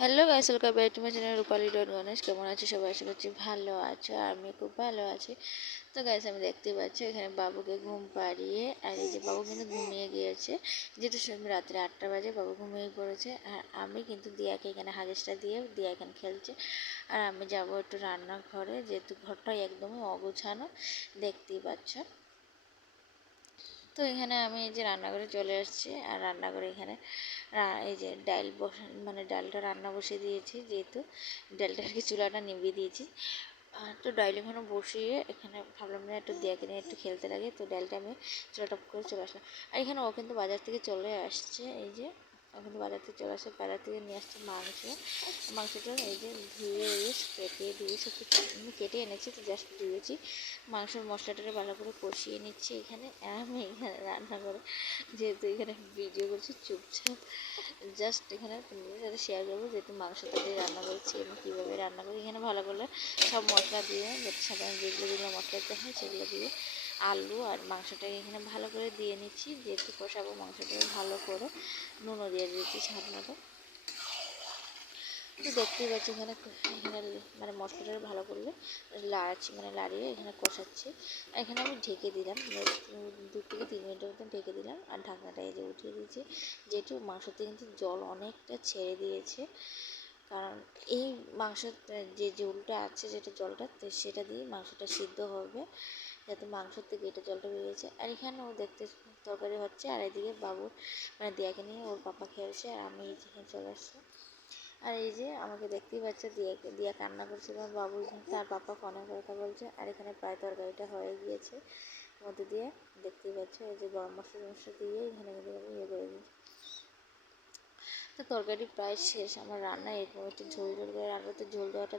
Hello guys, welcome back to my channel Rupali dot Ganesh. কেমন আছে সবাই? আশা করছি ভালো আছো আমি খুব ভালো আছি। তো গাইস, আমি দেখতে পাচ্ছি এখানে বাবুকে ঘুম পাড়িয়ে আর এই যে বাবু কিন্তু ঘুমিয়ে গিয়েছে। যেহেতু রাত্রে আটটা বাজে, বাবু ঘুমিয়ে পড়েছে। আর আমি কিন্তু দিয়াকে এখানে হাগেসটা দিয়ে দিয়া এখানে খেলছে। আর আমি যাব একটু রান্নাঘরে, যেহেতু ঘরটাই একদমই অগোছানো, দেখতেই পাচ্ছ। তো এখানে আমি এই যে রান্নাঘরে চলে আসছি। আর রান্নাঘরে এখানে এই যে ডাল মানে ডালটা রান্না বসিয়ে দিয়েছি যেহেতু। ডালটা আর কি চুলাটা নিভিয়ে দিয়েছি। তো ডাইল এখানে বসিয়ে এখানে ভাবলাম না একটু দেখে নিয়ে একটু খেলতে লাগে। তো ডালটা আমি চুলাটা করে চলে আসলাম। আর এখানে ও কিন্তু বাজার থেকে চলে আসছে, এই যে। এখন বাজার থেকে চলে আসে বাজার থেকে নিয়ে আসছে মাংস। মাংসটা এই যে ধুয়ে কেটে ধুয়ে সব কিছু কেটে এনেছি, তো জাস্ট ধুয়েছি। মাংসের মশলাটাকে ভালো করে কষিয়ে নিচ্ছি এখানে। আমি এখানে রান্না করে যেহেতু এখানে ভিডিও করছি, চুপচাপ জাস্ট এখানে তোমাদের সাথে শেয়ার করব যেহেতু মাংস তাদের রান্না করছি, আমি কীভাবে রান্না করি। এখানে ভালো করে সব মশলা দিয়ে সাধারণ যেগুলো যেগুলো মশলা দিতে হয়, সেগুলো দিয়ে আলু আর মাংসটাকে এখানে ভালো করে দিয়ে নিচ্ছি। যেহেতু কষাবো মাংসটাকে ভালো করে নুনও দিয়ে দিয়েছি স্বাদ মতো দেখতেই পাচ্ছি এখানে এখানে মানে মশলাটা ভালো করলে লাড়াচ্ছি মানে লাড়িয়ে এখানে কষাচ্ছি। এখানে আমি ঢেকে দিলাম দু থেকে তিন মিনিটের মতন ঢেকে দিলাম আর ঢাকনাটা এই যে উঠিয়ে দিয়েছি। যেহেতু মাংসতে কিন্তু জল অনেকটা ছেড়ে দিয়েছে, কারণ এই মাংস যে ঝোলটা আছে যেটা জলটা সেটা দিয়ে মাংসটা সিদ্ধ হবে। যাতে মাংস থেকে এটা জলটা বেরিয়েছে আর এখানেও দেখতে তরকারি হচ্ছে, আর এদিকে বাবুর মানে দিয়াকে নিয়ে ওর পাপা খেলছে, আর আমি এখানে চলে আসছি। আর এই যে আমাকে দেখতেই পাচ্ছে দিয়া দিয়া কান্না করছে এবং বাবু তার পাপা ফোনে কথা বলছে, আর এখানে প্রায় তরকারিটা হয়ে গিয়েছে। মধ্যে দিয়ে দেখতেই পাচ্ছ, এই যে গরম মশলা মশলা দিয়ে এখানে আমি ইয়ে করে দিয়েছি। তো তরকারি প্রায় শেষ, আমার রান্না এরকম একটু ঝোল ঝোল করে রান্নাতে ঝোল দেওয়াটা